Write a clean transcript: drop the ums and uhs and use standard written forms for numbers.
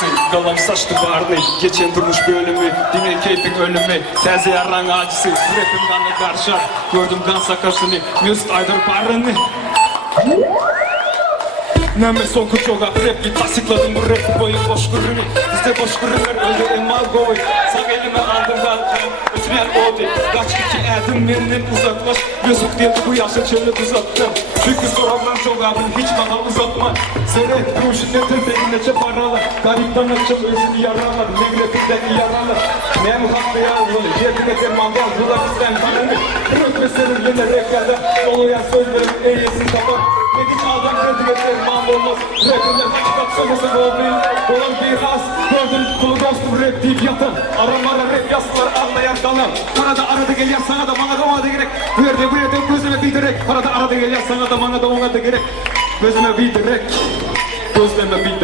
acısı, galam saçtı bağrını, geçen durmuş bölümü, dinle keyfin ölümü, teze yaran acısı, rapim kanı karşar, gördüm kan sakasını, Mesut Aydar barını. Neme son kuchoga rap git tasıkladım bu rap boyu boş gurrunu. Bizde boş gurrunlar öldü emal goy. Sağ elime aldım kalkım ötüren oldu. Kaç iki edim benden uzaklaş. Mesut dedi bu yaşa çölü uzattım. Çünkü soramdan çok abim hiç bana uzatma. Seyret bu şiddetin telinece paralar. Garipten açıp özünü yaralar. Memleketindeki yaralar. Nem hakkı yavruları. Yetine derman yazdılar bizden kanını. Rık ve seninle reklerde doluya sözlerim eğilsin kapat. Dedik adam kredi derman olmaz. Rapinler kaçaması olmayın. Olan bir has. Gördüm kulu dostum rap deyip yatan. Aramara rap yazılar anlayan dalan. Arada arada gel ya sana da bana da ona da gerek. Bu yerde gözüme bir direk. Arada gel ya sana da bana da ona da gerek. Gözüme bir direk. Gözleme bir